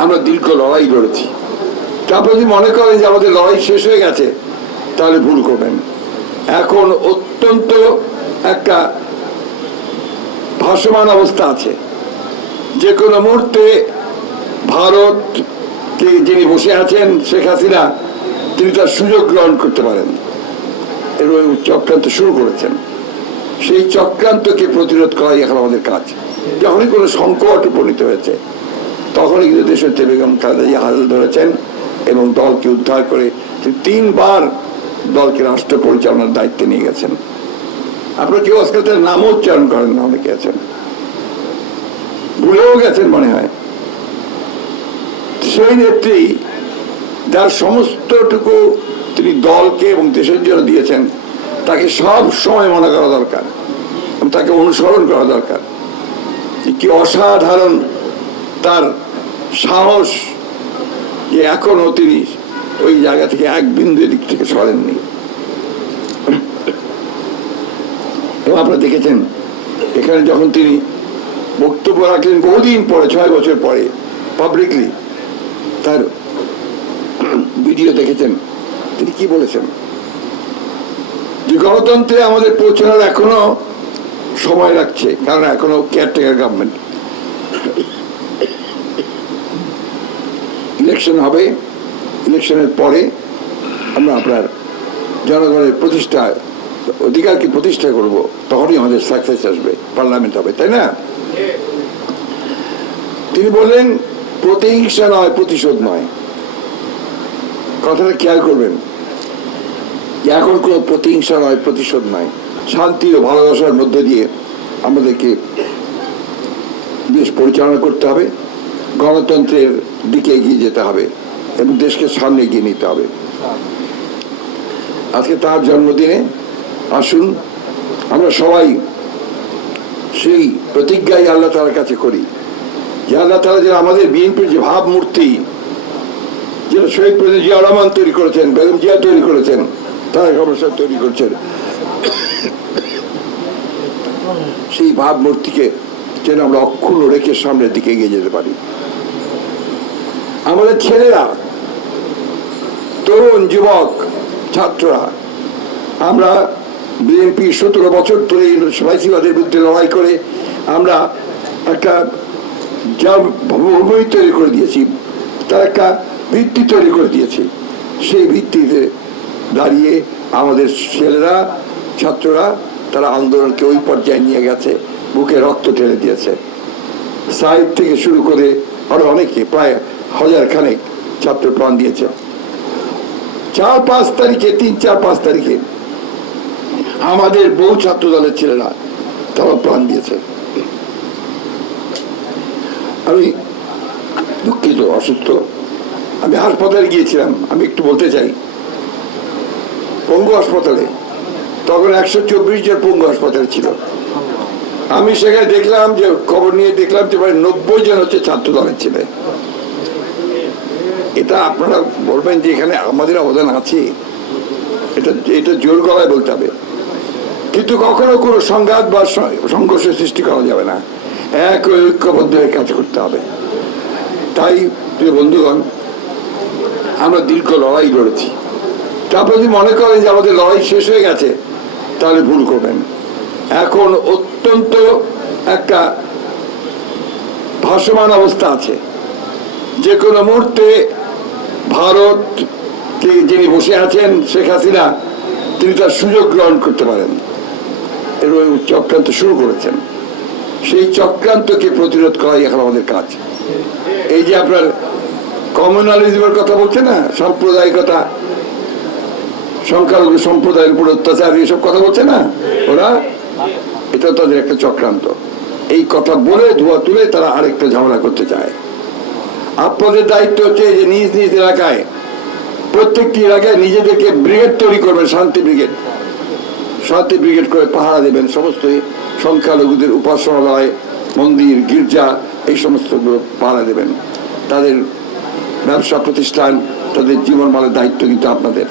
আমরা দীর্ঘ লড়াই লড়েছি। তারপর যদি মনে করেন যে আমাদের লড়াই শেষ হয়ে গেছে, তাহলে ভুল করবেন। এখন অত্যন্ত একটা ভাসমান অবস্থা আছে। যে কোনো মুহূর্তে ভারতকে যিনি বসে আছেন, শেখ হাসিনা, তিনি তার সুযোগ গ্রহণ করতে পারেন। এবং চক্রান্ত শুরু করেছেন। সেই চক্রান্তকে প্রতিরোধ করাই এখন আমাদের কাজ। যখনই কোনো সংকট উপনীত হয়েছে তখনই কিন্তু দেশের বেগম খালেদা জিয়া হাল ধরেছেন এবং দলকে উদ্ধার করে তিনবার দলকে রাষ্ট্র পরিচালনার দায়িত্বে নিয়ে গেছেন। আপনারা কেউ আজকাল তার নামও উচ্চারণ করেন না, অনেকে আছেন। ভুলেও গেছেন মনে হয়। সেই নেত্রী, যার সমস্তটুকু তিনি দলকে এবং দেশের জন্য দিয়েছেন, তাকে সব সময় মনে করা দরকার তাকে অনুসরণ করা দরকার। কি অসাধারণ তার সাহস যে এখনও তিনি ওই জায়গা থেকে এক বিন্দু দিক থেকে সরেননি। এবং আপনারা দেখেছেন, এখানে যখন তিনি বক্তব্য রাখলেন বহুদিন পরে, ছয় বছর পরে পাবলিকলি তার ভিডিও দেখেছেন, তিনি কি বলেছেন? যে গণতন্ত্রে আমাদের পৌঁছানোর এখনও সময় লাগছে কারণ এখনও কেয়ারটেকার গভর্নমেন্ট ইলেকশন হবে ইলেকশনের পরে আমরা আপনার জনগণের প্রতিষ্ঠা অধিকারকে প্রতিষ্ঠা করব, তখনই আমাদের সাকসেস আসবে পার্লামেন্ট হবে, তাই না? তিনি বললেন, প্রতিহিংসা নয়, প্রতিশোধ নয়। কথাটা খেয়াল করবেন। এখন কোনো প্রতিহিংসা নয়, প্রতিশোধ নয়। শান্তি ও ভালোবাসার মধ্যে দিয়ে আমাদেরকে দেশ পরিচালনা করতে হবে। গণতন্ত্রের দিকে এগিয়ে যেতে হবে এবং দেশকে সামনে এগিয়ে নিতে হবে। আজকে তার জন্মদিনে আসুন, আমরা সবাই সেই প্রতিজ্ঞাই আল্লাহ তালার কাছে করি যে আল্লাহ তালা যে আমাদের বিএনপির যে ভাবমূর্তি যেটা শহীদ প্রেসিডেন্ট জিয়া রহমান তৈরি করেছেন, বেগম জিয়া তৈরি করেছেন, তারেক রহমান তৈরি করেছেন, সেই ভাবমূর্তিকে যেন আমরা অক্ষুণ্ণ রেখে সামনের দিকে এগিয়ে যেতে পারি। আমাদের ছেলেরা, তরুণ যুবক, ছাত্ররা, আমরা বিএনপি সতেরো বছর ধরে সবাইসিবাদের বিরুদ্ধে লড়াই করে, আমরা একটা যা ভূমি তৈরি করে দিয়েছি, তার একটা ভিত্তি তৈরি করে দিয়েছি। সেই ভিত্তিতে দাঁড়িয়ে আমাদের ছেলেরা, ছাত্ররা, তারা আন্দোলনকে ওই পর্যায়ে নিয়ে গেছে, বুকে রক্ত ঢেলে দিয়েছে। সাইড থেকে শুরু করে আরও অনেকে, প্রায় হাজার খানেক ছাত্র প্রাণ দিয়েছে। চার পাঁচ তারিখে, তিন চার পাঁচ তারিখে আমাদের বহু ছাত্র দলের ছেলেরা তারা প্রাণ দিয়েছে। আমি দুঃখিত, অসুস্থ। আমি হাসপাতালে গিয়েছিলাম, আমি একটু বলতে চাই। পঙ্গু হাসপাতালে, তখন একশো চব্বিশ জন পঙ্গু হাসপাতালে ছিল। আমি সেখানে দেখলাম যে, খবর নিয়ে দেখলাম যে, প্রায় নব্বই জন হচ্ছে ছাত্র দলের ছেলে। এটা আপনারা বলবেন যে এখানে আমাদের অবদান আছে। এটা এটা জোর গলায় বলতে হবে। কিন্তু কখনো কোনো সংঘাত বা স- সংঘর্ষ সৃষ্টি করা যাবে না। এক ঐক্যবদ্ধ হয়ে কাজ করতে হবে। তাই, প্রিয় বন্ধুগণ, আমরা দীর্ঘ লড়াই লড়েছি। তারপর যদি মনে করেন যে আমাদের লড়াই শেষ হয়ে গেছে, তাহলে ভুল করবেন। এখন অত্যন্ত একটা ভাসমান অবস্থা আছে। যে কোনো মুহূর্তে ভারতকে যিনি বসে আছেন, শেখ হাসিনা, তিনি তার সুযোগ গ্রহণ করতে পারেন। এবং চক্রান্ত শুরু করেছেন। সেই চক্রান্তকে প্রতিরোধ করাই এখন আমাদের কাজ। এই যে আপনার কমিউনালিজমের কথা বলছে না, সাম্প্রদায়িকতা, সংখ্যালঘু সম্প্রদায়ের উপর অত্যাচার, এসব কথা বলছে না? ওরা? এটা তাদের একটা চক্রান্ত। এই কথা বলে ধোয়া তুলে তারা আরেকটা ঝামেলা করতে চায়। আপনাদের দায়িত্ব হচ্ছে যে নিজ নিজ এলাকায়, প্রত্যেকটি এলাকায় নিজেদেরকে ব্রিগেড তৈরি করবেন, শান্তি ব্রিগেড। শান্তি ব্রিগেড করে পাহারা দেবেন, সমস্ত সংখ্যালঘুদের উপাসনালয়, মন্দির, গির্জা, এই সমস্তগুলো পাহারা দেবেন। তাদের ব্যবসা প্রতিষ্ঠান, তাদের জীবন জীবনমানের দায়িত্ব কিন্তু আপনাদের।